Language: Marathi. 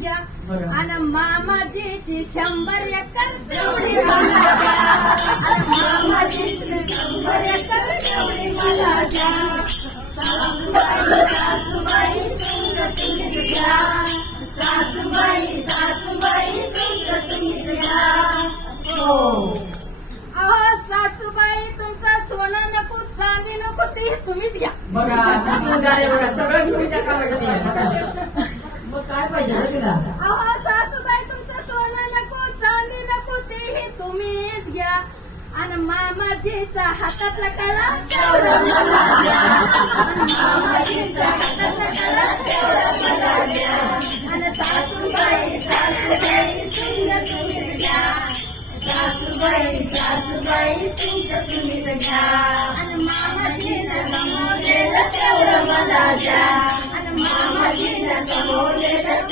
घ्या आणि मामाजीची 100 एकर तेवढी मला द्या. मामाजीची 100 एकर तेवढी मला द्या. सासूबाई सासूबाई सुंग तुम्हीच घ्या. सासूबाई सासूबाई सुंग तुम्हीच घ्या. हो अहो सासूबाई तुमचं सोनं नको चांदी नको ते तुम्हीच घ्या. बघा सगळं घेऊन टाका मग काय पाहिजे तुला. अहो सासूबाई तुमचं सोनं नको चांदी नको तेही तुम्हीच घ्या. आणि मामाजीचा हातातला कळा तेवढं मला द्या. मामाजीचा हातातला कळा तेवढं मला द्या. आणि सासूबाई सासूबाई सुंग तुम्हीच घ्या. सासूबाई सासूबाई सुंग तुम्हीच घ्या. आणि मामाजीनं समोरलेलं तेवढं मला द्या. आणि मामाजीनं समोरलेलं